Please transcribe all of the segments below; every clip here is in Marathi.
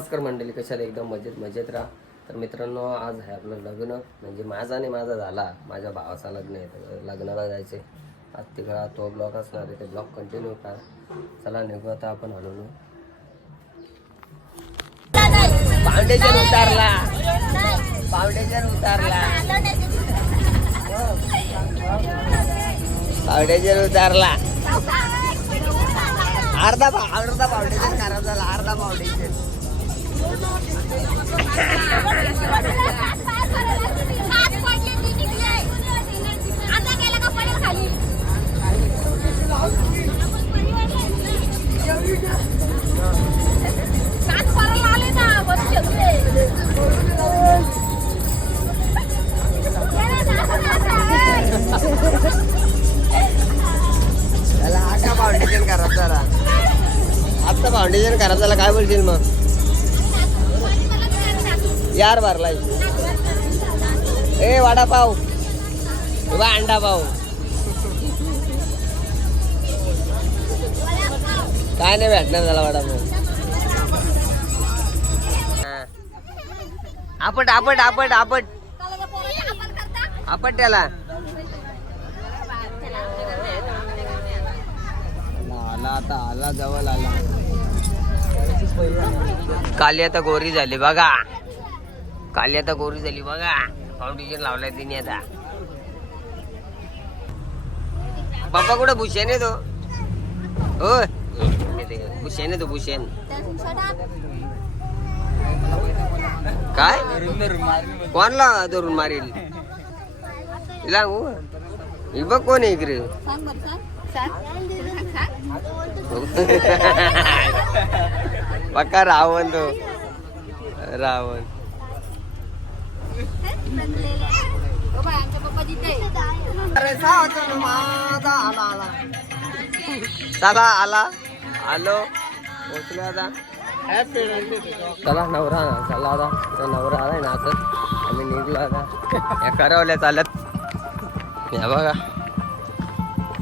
नमस्कार मंडळी, कशात एकदम मजेत राहा. तर मित्रांनो, आज आहे आपलं लग्न. म्हणजे माझा आणि माझा झाला, माझ्या भावाचा लग्न आहे. तर लग्नाला जायचे. आज तिकडा तो ब्लॉग असणार आहे, ते ब्लॉग कंटिन्यू करा. चला निघू आता आपण हळूहळू. फाउंडेशन उतारला. फाउंडेशन उतारला. अर्धा फाउंडेशन खराब झाला. अर्धा फाउंडेशन फाउंडेशन खराब झाला. आता फाउंडेशन खराब झाला, काय बोलशील मग? यार भरलाय. ए वडापाव, अंडा पाव काय नाही भेटणार झाला वडापाव. आपट आपट आपट आपट आपट त्याला. आता आला, जवळ आला. काली आता गोरी झाली बघा. फाउंडेशन लावलाय तिने आता. बाप्पा कुठं? भूषण आहे तो. हो भूषण आहे तो. भूषण काय कोणला धरून मारेल तिला? ही बघ कोण आहे इकडे. पक्का रावण तो. रावण दादा आला. आलो पोचलो आता. चला नवरा चला आता. नवरा आलाय ना आता. आम्ही निघलो आता. या करावल्या चालत. या बघा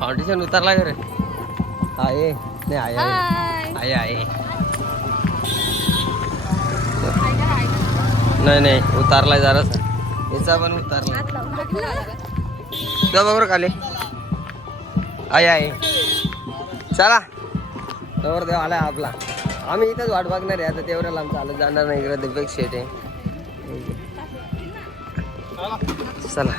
फाउंडेशन उतरला का रे? आहे नाही आहे. नाही उतारलाय जरास. याचा पण उतारला. बरोबर खाली आहे. चला नवर देव आलाय आपला. आम्ही इथंच वाट बघणार आहे आता. तेवढ्या लांब चालत जाणार नाही. इकडे दिव्यक शेट आहे. चला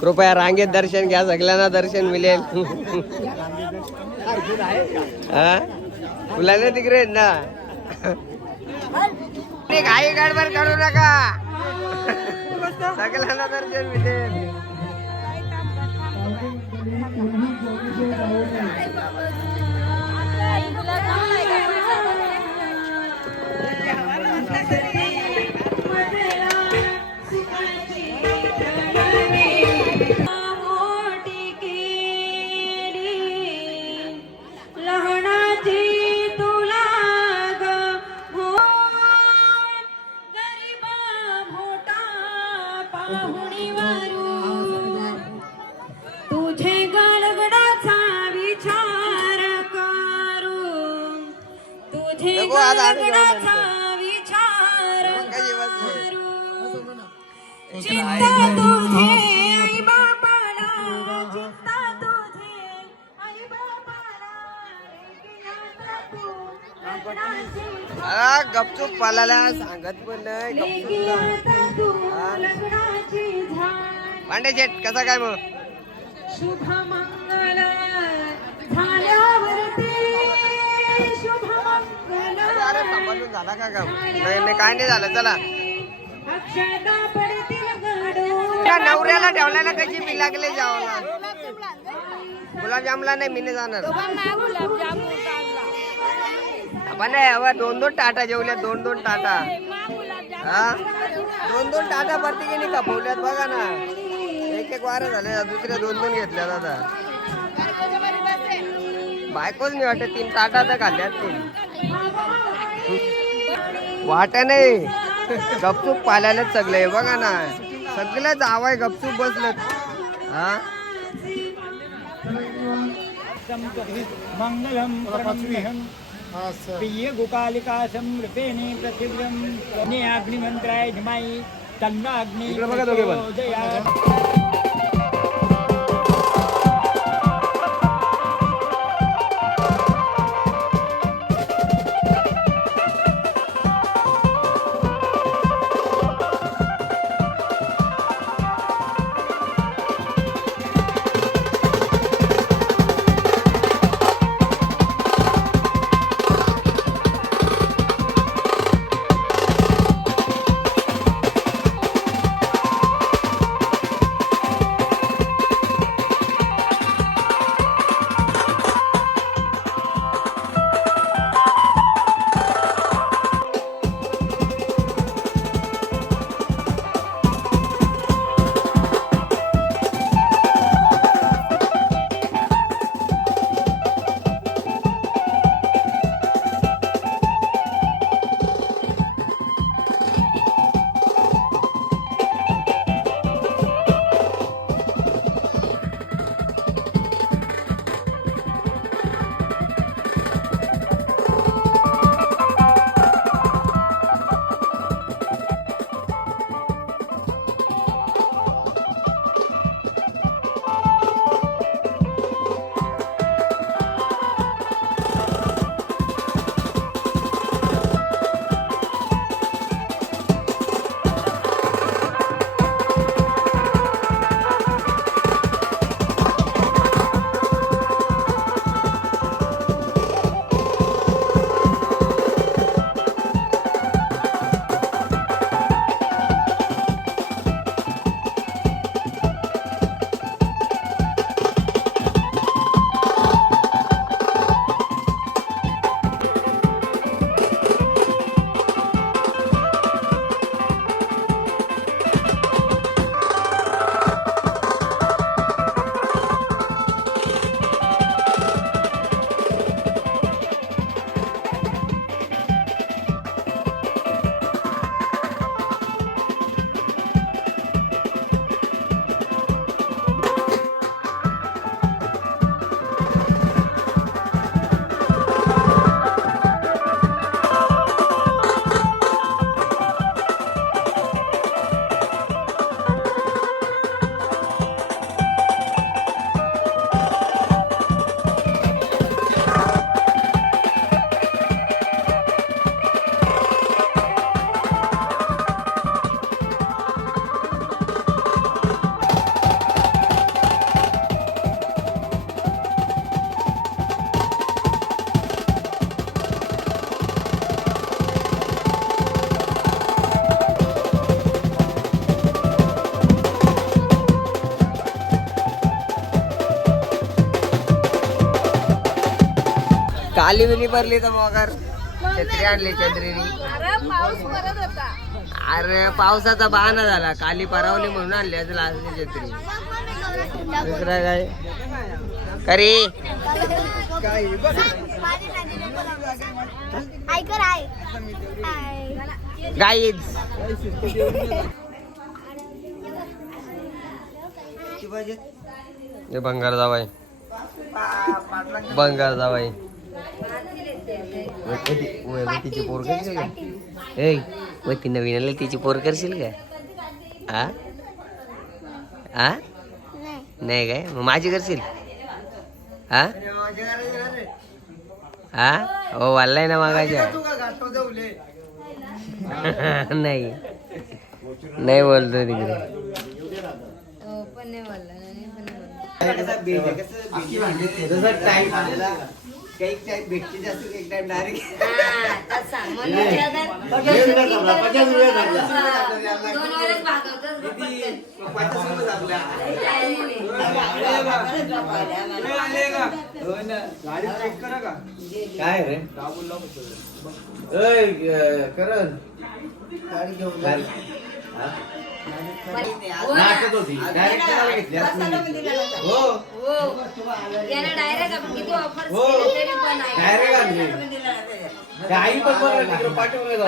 कृपया रांगेत दर्शन घ्या, सगळ्यांना दर्शन मिळेल. हा फुलाने तिकडे आहेत ना. घाई गडबड करू नका, सगळ्यांना दर्शन मिळेल. तुझे गडगडाचा विचार करू, तुझे गडगडाचा विचार करू, चिंता तुझे आई बापाला, चिंता तुझे आई बापाला, गपचूप पालाला सांगत पण नाही. पांडे शेट कसा काय मग? शुभ मंगल झाल्यावरती, शुभ मंगल. अरे सांभाळून झाला का काम? नाही काय नाही झालं. चला अक्षता पडतील गडू. त्या नवऱ्याला ठेवल्याला कशी मी लागले जावला. गुलाबजामला नाही मी नाही जाणार. आपण दोन दोन टाटा जेवल्या, दोन दोन टाटा. हा दोन दोन टाटा प्रत्येकीने खपवल्यात बघा ना. एक एक वारा झाले, दुसऱ्या दोन दोन घेतल्या दादा. बायकोच नाही वाटत, 3 टाटा तर खाल्ल्यात ते. वाट नाही, गपचूप पाल्यालाच सगळे बघा ना. सगळं जावाय गपचूप बसलेत. हा मंगलम परमविहं प्रिय गोकालिका समृतेने पृथिव्यं ने अग्निमंत्राय धीमहि तन्नो अग्नि प्रचोदयात्. काली बिली भरली तर मगर छत्री आणली छत्रीनी. अरे पावसाचा बहाणा झाला, काली परावली म्हणून आणली असेल असली छत्री. दुसरा काय करी गाईज हे बंगार जावाय बंगार जावाय तिची पोर करशील का? ए ती नवीन आली तिची पोर करशील का? आ आ नाही काय मग माझी करशील? हा हा हो वाढलाय ना मागायच्या. नाही नाही बोलतो तिकडे. काय रे करण गाडी घेऊन नाटक होती डायरेक्ट हो डायरेक्ट आणली आई पण बघा तिकडे पाठवलं जाऊ.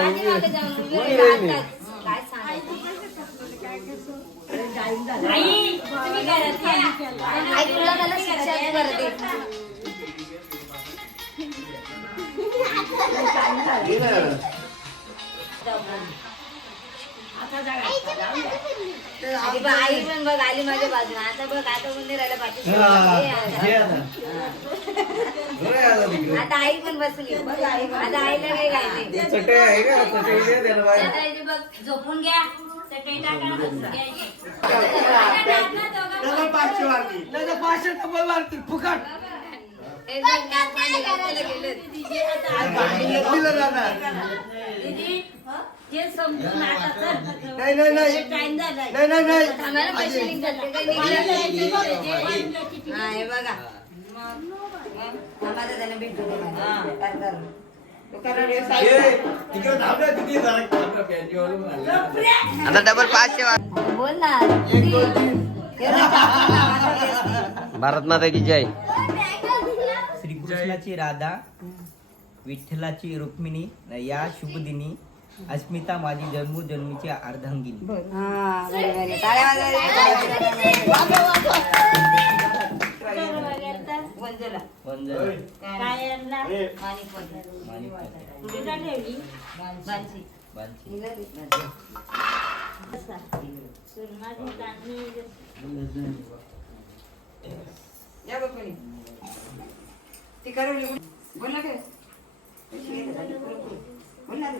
आई पण बघ आली माझ्या बाजूला. आता बघ आता कोणी राहिला पाठी. आता आई पण बसली. आता आईला काही घायचे बघ झोपून घ्या. आता डबल 500 बोल ना. भारत माता की जय. श्रीकृष्णाची राधा विठ्ठलाची रुक्मिणी या शुभ दिनी अस्मिता माझी जन्मोजन्मीची अर्धांगिनी. बोल ना